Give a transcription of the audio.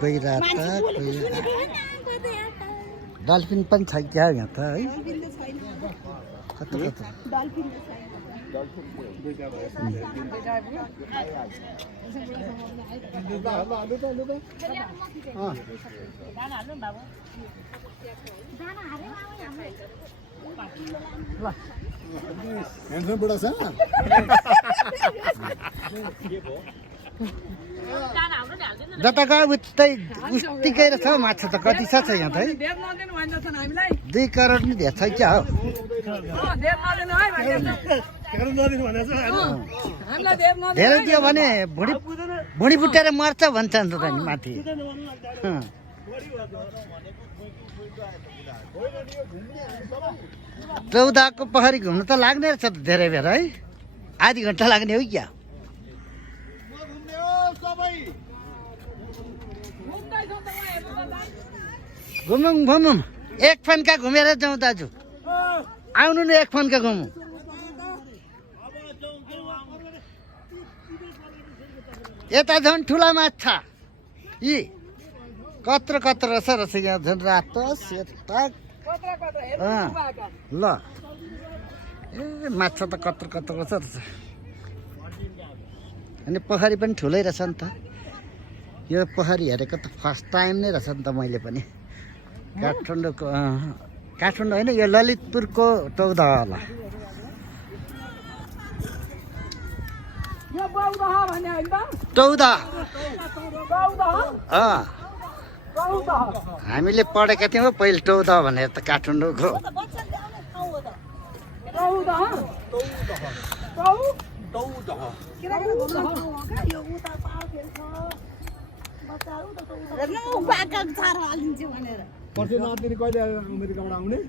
कोही रात डल्फिन पनि छ क्या यहाँ त है कता कता बुढा छ जता गयो उतिकै रहेछ माछा त कति छ यहाँ त है 2 करोड नि धेरै छ क्या हो धेरै दियो भने भुँडी फुटेर मर्छ भन्छ नि त नि माथि चौधको पोखरी घुम्नु त लाग्ने रहेछ त धेरै बेर है आधी घन्टा लाग्ने हो क्या घुमौँ एक फन्का घुमेर जाउँ दाजु आउनु न एक फन्का घुमौँ यता झन् ठुला माछा यी कत्रो कत्रो रहेछ यहाँ झन् रातो सेता ल ए माछा त कत्रो कत्रो रहेछ अनि पोखरी पनि ठुलै रहेछ नि त यो पोखरी हेरेको त फर्स्ट टाइम नै रहेछ नि त मैले पनि काठमाडौँको काठमाडौँ होइन यो ललितपुरको टौदा होला टौदा हामीले पढेका थियौँ पहिले टौदा भनेर त काठमाडौँको पर्सि नातिनी कहिले अमेरिकाबाट आउने